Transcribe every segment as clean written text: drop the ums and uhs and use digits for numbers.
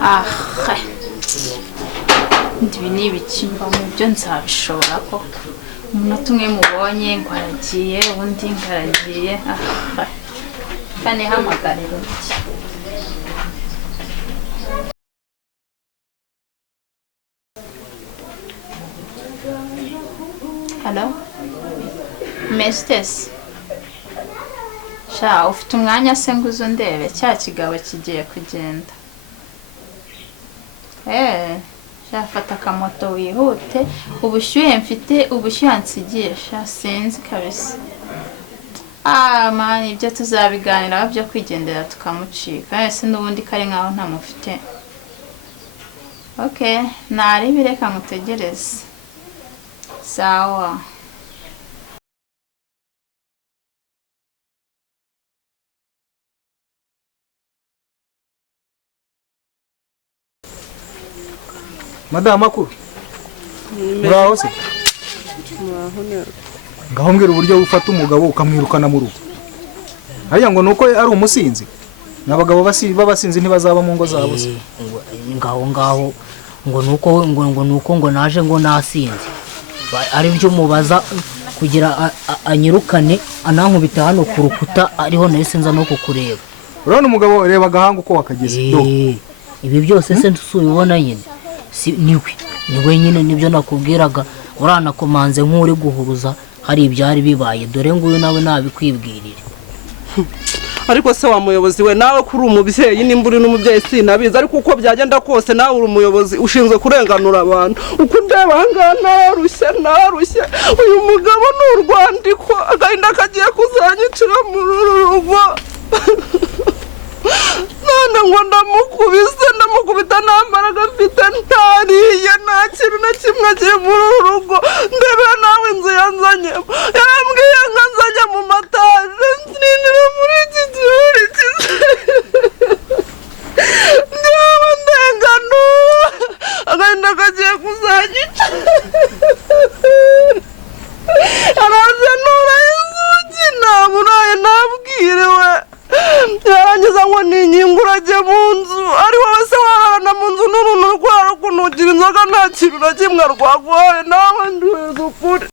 Ah, ibi ni ibikimba mu byo nzabishobora ko umuntu umwe mubonye ngo aragiye undi ngaragiye. Kane hamagarira iki. Hello? Mestes. Sha ufite umwanya se nguzo ndebe cya kigabo kigiye kugenda. Shafata akamoto wihute ubushyuhe mfite ubushyuhe nsigisha sinzi kabisa. Man ibyo tuzabiganiraho byo kwigendera tukamucika ese n'ubundi kare nkaho ntamufite. Okay nari bireka mutegereze. Sawa. Madame makuru. Muraho se? Ngaho mbwira uburyo ufata umugabo ukamwirukana mu rugo. Hariya ngo nuko ari umusinzi. N'abagabo babasinzi ntibazaba mu ngo zabo se. Ngaho ngo nuko naje ngo nasinze. Ari byo mubaza kugira anyirukane anankubita hano ku rukuta ariho nahise nza no kukureba. Urabona umugabo reba gahanga uko wakageze. Ibi byose se nsubibona nyine. Niwe nyine nibyo nakubwiraga urana komanze nk'uri guhuruza hari ibyari bibaye dore nguyu nawe nabikwibwirire. Ariko se wa muyobozi we nawe kuri umubyeyi nimburi n'umubyeyi sinabiza ariko uko byagenda kose nawe uri umuyobozi ushinzwe kurenganura abantu uko ndeba hanga narushye uyu mugabo n'urwandiko agahinda kagiye kuzanyicira mu rugo. None ngo ndamukubita nambaraga mfite ntariye nta kintu na kimwe kiri muri rugo ndebera nawe inzu yanzanyemo yambwiye ngo nzajya mu mataje ninjira muri iki gihuri ndeba ndengano agahinda kagiye kuzanyica araje nura inzugi naburaye nabwiriwe yarangiza ngo ninyingurage mu nzu ari wowe se wararana mu nzu n'uruntu rwara kunugira inzoga nta kintu na kimwe rwaguhaye nawe nduweza ukuri.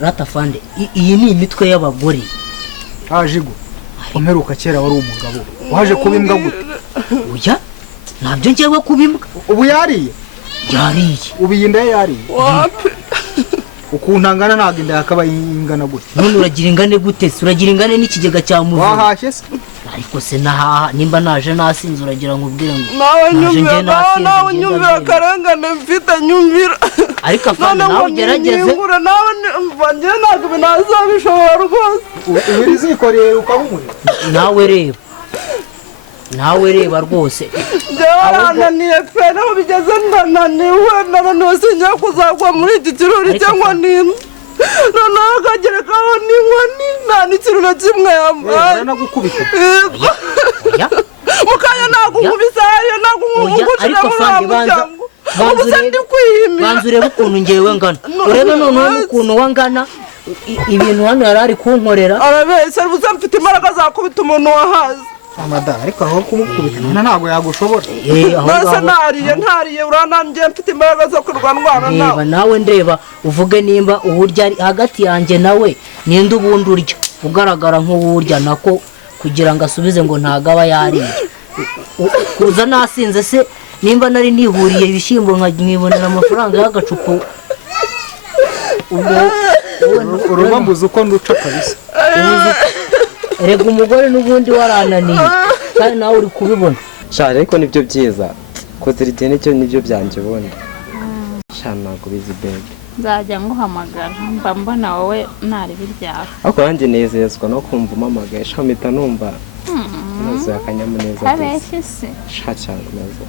Ratafande iyi ni imitwe y'abagore. Hajigo umeruka kera wari umugabo waje kubimbwa gute? Oya nabyo ngewe kubimbwa. Ubu yariye ubiyinda yariye ukuntangana ntago inda yakaba ingana gute. None uragira ingane gute? Uragira ingane n'ikigega cya muzu. Wahashye se ariko se nahaha nimba naje nasinze uragira ngo ubwire ngo nawe nyumvira karangane mfite nyumvira ariko afana nawe ugerageze nawe mvange ntabwo binazabishobora rwose ubirizikoreye ukabumurira nawe reba rwose byarananiye pe naho bigeze ndananiwe sinjya kuzagwa muri iki kirori cyangwa n'inzu noneho akagerekaho n'inkoni nta n'ikintu na kimwe yambaye baranagukubita mukanya ntabwo nkubisayo ntabwo nkugucira muri wa muryango ubu se ndi kwiyimira banza urebe ukuntu ngewe ngana urebe noneho n'ukuntu wangana ibintu hano yari ari kunkorera arabeshya ubu se mfite imbaraga zakubita umuntu wahaze amada ariko aho kumukubita ntabwo yagushobora nase ntariye uranangiye mfite imbaraga zo kurwana nawe nawe ndeba uvuge nimba uburyo ari hagati yanjye nawe ninde ubundi urya ugaragara nk'uwurya nako kugira ngo asubize ngo ntago aba yariye kuza nasinze se nimba nari nihuriye ibishyimbo nkibonera amafaranga y'agacupa urubambuza uko nduca kabisa rega umugore n'ubundi warananiye kandi nawe uri kubibona shara ariko nibyo byiza kuzira igihe nicyo nibyo byanjye ubundi shara ntabwo bizi bebe nzajya nguhamagara mba mbona wowe ntari biryawe ariko nanjye nezezwa no kumva umamagaye sha mpita numva nuzuye akanyamuneza kabeshye se sha cyane neza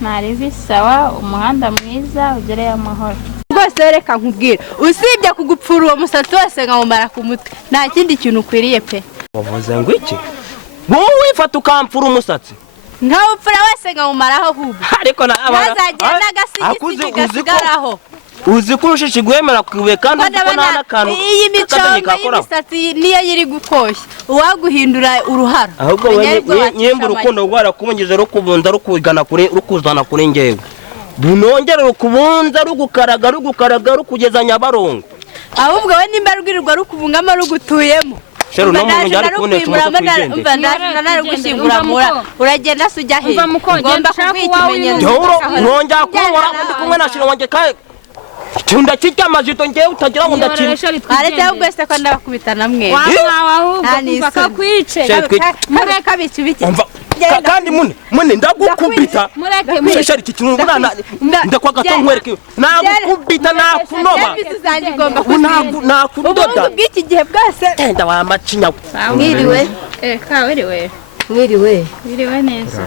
ntari bisawa umuhanda mwiza ugereye amahoro rwose reka nkubwire usibye kugupfura uwo musatsi wose nkawumara ku mutwe nta kindi kintu ukwiriye pe wavuze ngo iki wowe wifata ukampfura umusatsi nkawupfura wese nkawumaraho ahubwo ariko ntazagenda agasigisi gasigaraho uzi ko urushishi guhemera kwibuye kandi uzi ko nta n'akantu iyi micongo y'imisatsi niyo yiri gukoshya uwaguhindura uruhara ahubwo nyemba urukundo rwarakubungije rukubunza rukuzana kuri ngewe runongera rukubunza rugukaraga rukugeza Nyabarongo ahubwo we nimba rwirirwa rukubungamo rugutuyemo shero no muntu yari kubonetse umva uragenda se ujya he ngomba kubwira ikimenyetso nongera kubura ndi kumwe na shiro wanjye kae cyunda kijya amajito ngewe utagira ngo ndakira arete ahubwo se ko ndabakubita namwe bakakwice mureka bici biki kandi mune ndagukubita sheri iki kintu ndakwaga nkwereke nagukubita nakunoba nakudoda bw'iki gihe bwose tenda wa macinya mwiriwe wiriwe neza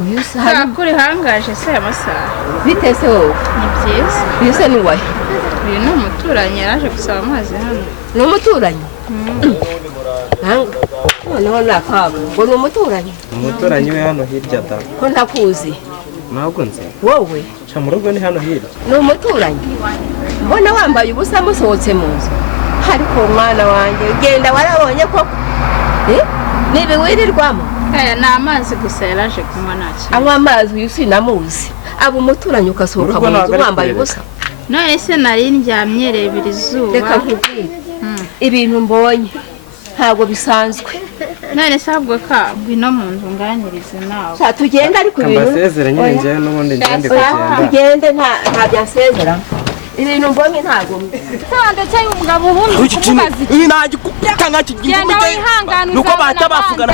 uyu saha kuri hangaje se amasaha bitese wowe ni byiza uyu se ni wahe uyu ni umuturanyi yaraje gusaba amazi hano ni umuturanyi noneho nakaga ngo ni umuturanyi we hano hirya da ko ntakuzi ntabwo nzi wowe sha mu rugo ni hano hirya ni umuturanyi mbona wambaye ubusa musohotse mu nzu ariko mwana wanjye genda warabonye koko nibi wirirwamo ni amazi gusa yaraje kunywa ntacyo anywa amazi uyu sinamuzi aba umuturanyi ugasohoka mu nzu wambaye ubusa none se nari ndyamye rebera izuba reka nkubwire ibintu mbonye ntabwo bisanzwe none se ahubwo ngwino mu nzu nganirize nawe tugenda ariko ibintu ambasezera nyine njyewe n'ubundi ngende kugenda tugende nta byasezera ibintu mbonye ntabwo ndetse umugabo ubundi kumubaza iki nagikubita genda wihangane nuko bahita bavugana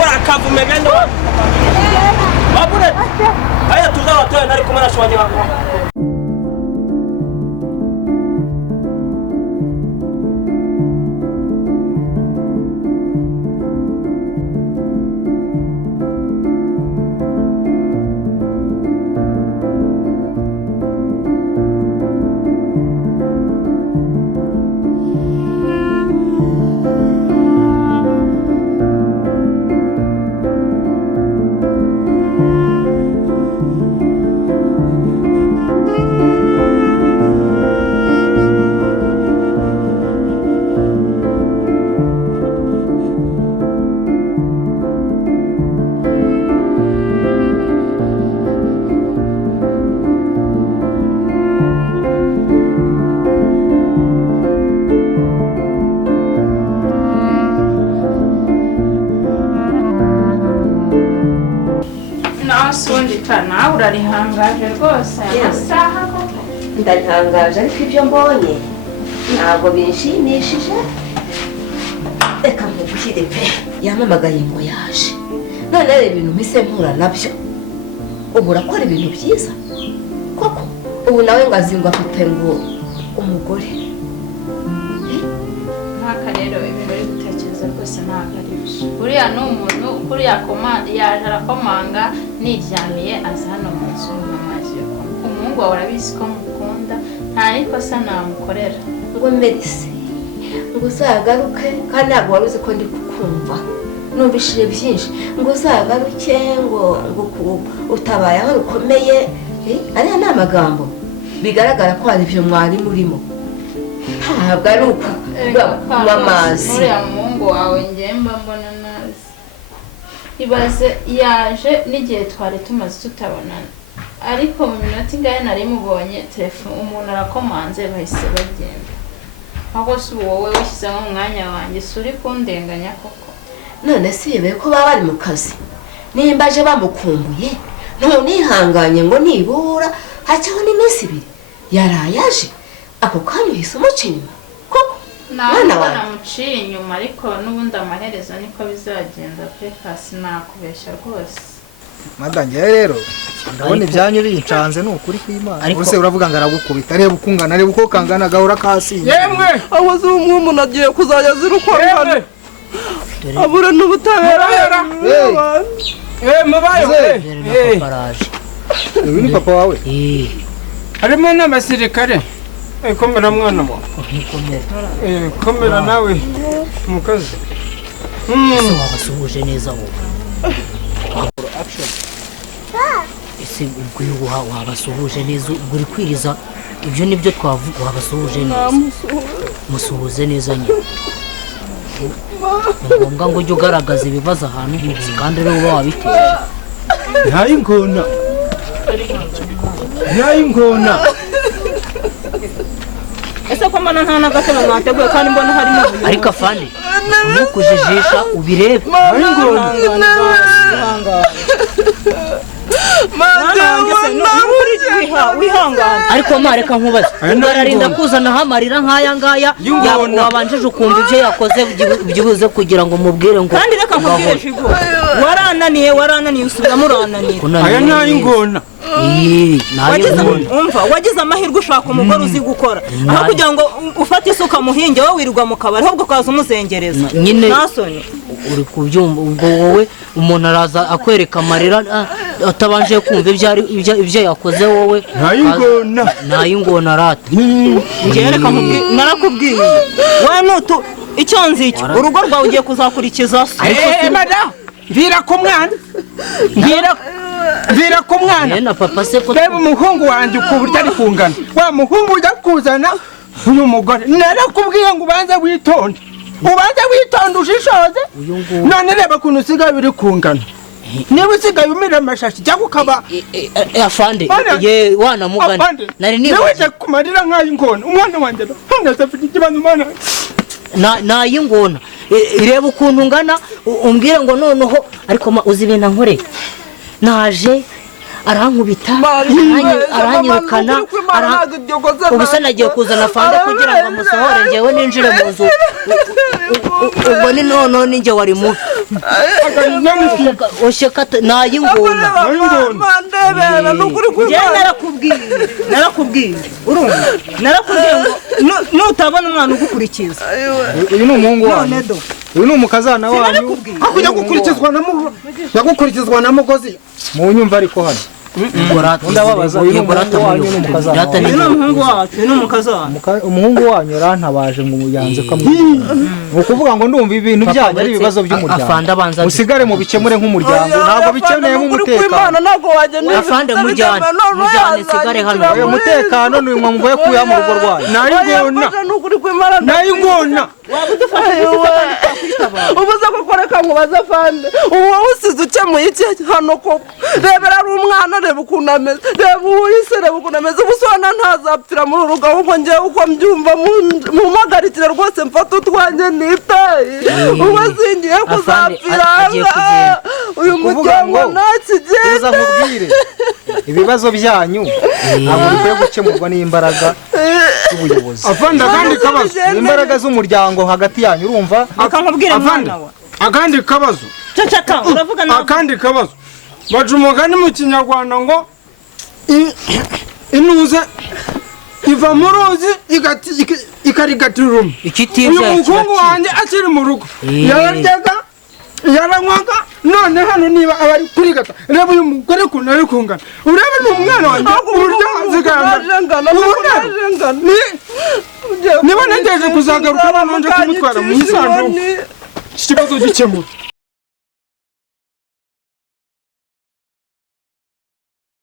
urakavume bene babure aya tuzabatoye nari kumwe na shwanye bakora nawe urarihangaje rwose amasaha koko ndarihangaje ariko ibyo mbonye ntabwo binshimishije reka nkubwire pe yamamagaye ngo yaje none rero ibintu mpise mpura nabyo ubu urakora ibintu byiza koko ubu nawe ngo azingwa afite ngo umugore nk'aka rero ibintu uri gutekereza rwose ntabwo ari byo uriya ni umuntu kuriya yaje arakomanga niryamiye aza hano mu nzu mu mazi yo kunywa umuhungu wawe urabizi ko mukunda nta ikosa namukorera ngo medise ngo uzagaruke kandi ntabwo wari uzi ko ndi kukumva numvishije byinshi ngo uzagaruke ngo utabaye aho rukomeye ariya ni amagambo bigaragara ko hari ibyo mwari murimo ntabwo ari uko kunywa amazi uriya muhungu wawe ngemba mbona nazi ibaze yaje n'igihe twari tumaze tutabonana ariko mu minota ingahe nari mubonye telefone umuntu arakomanze bahise bagenda ahubwo si wowe wishyizemo umwanya wanjye si uri kundenganya koko none si yemeye ko baba bari mu kazi nimba aje bamukumbuye ntunihanganye ngo nibura hacaho n'iminsi 2 yaraye aje ako kanya uhise umuca inyuma koko ntabwo namuciye inyuma ariko n'ubundi amaherezo niko bizagenda pe kasi nakubeshya rwose madangiye rero ndabona ibyanyu bincanze ni ukuri kw'Imana bose uravuga ngo aragukubita reba ukungana reba uko kangana gahora kasi yemwe abazi umuntu agiye kuzajya zirukwana abura n'ubutabera mubayo uyu ni papa wawe harimo n'abasirikare komera mwana wa komera nawe mukazi wabasuhuje neza wowe ese ubwo wabasuhuje neza uri kwiriza ibyo nibyo twavuga wabasuhuje neza musuhuze neza nyine ngombwa ngo ujye ugaragaza ibibazo ahantu hose kandi rero uba wabiteje ntayingona ese ko mbona nta n'agatebe mwateguye kandi mbona harimo ariko afande ntukujijisha ubirebe ariko mareka nkubaze urarinda kuzanaho amarira nk'aya ngaya wabanjije ukumva ibyo yakoze byibuze kugira ngo mubwire ngo kandi reka nkubwire figo warananiye usubiramo urananira aya ntayingona wagize amahirwe ushaka umugore uzi gukora aho kugira ngo ufate isuka muhinge wowe wirirwa mu kabari ahubwo ukaza umuzengereza ntasoni uri kubyumva ubwo wowe umuntu araza akwereka amarira atabanje kumva ibyo yakoze wowe ntayingona arata njyewe reka narakubwiye wowe nutu icyo nzi icyo urugo rwawe ugiye kuzakurikiza madamu mvira ku mwana mvira ku mwana na papa se ko reba umuhungu wanjye uko burya ari kungana wa muhungu ujya kuzana uyu mugore narakubwiye ngo ubanze witonde ushishoze none reba ukuntu usigaye biri kungana niba usigaye umira amashashi cyangwa ukaba afande ye wana mugana nari niba kumarira nk'ay'ingona umwana wanjye none se afite ikibazo umwana nayingona reba ukuntu ngana umbwire ngo noneho ariko uzi ibintu nkore naje arankubita aranyirukana ubusa nagiye kuzana fanda kugira ngo amusohore njyewe ninjire mu nzu ubwo ni noneho ninjye wari mubi osheka nayingona narakubwiye ngo nutabona umwana ugukurikiza uyu ni umuhungu wanyu uyu ni umukazana wanyu kujya gukurikizwa na mugozi mu nyumva ariko hano ndababaza uyu ni umuhungu wanyu n'umukazana umuhungu wanyu rantabaje ngo yanze kamwira ni ukuvuga ngo ndumva ibintu byanyu ari ibibazo by'umuryango musigare mu bikemure nk'umuryango ntabwo bikeneye nk'umutekano afande mujyane sigare hano uyu mutekano ni umwe mugoye kuya mu rugo rwayo nayingona ubuze ko koreka nkubaza afande uwo usize ukemuye iki hano koko rebera ari umwana reba ukuntu ameze reba uwise reba ukuntu ameze ubusona ntazapfira muri urugo ahubwo njyewe uko mbyumva mumpagarikire rwose mfata utwanjye nitaye ubu zingiye kuzapfira uyu muryango ntakigenda nkubwire ibibazo byanyu ntabwo bikwiye gukemurwa n'imbaraga z'ubuyobozi imbaraga z'umuryango hagati yanyu urumva akankubwira mwana wa akandi kabazo cacaka uravuga nawe akandi kabazo baca umugani mu kinyarwanda ngo inuze iva mu ruzi ikarigatira urume uyu mukungu wanjye akiri mu rugo yararyaga yaranywaga none hano niba abari kurigata reba uyu mugore ukuntu ari kungana urebe ni umwana wanjye uburyo azigana niba nagejeje kuzagaruka nonje kumutwara mu isanduku iki kibazo gikemura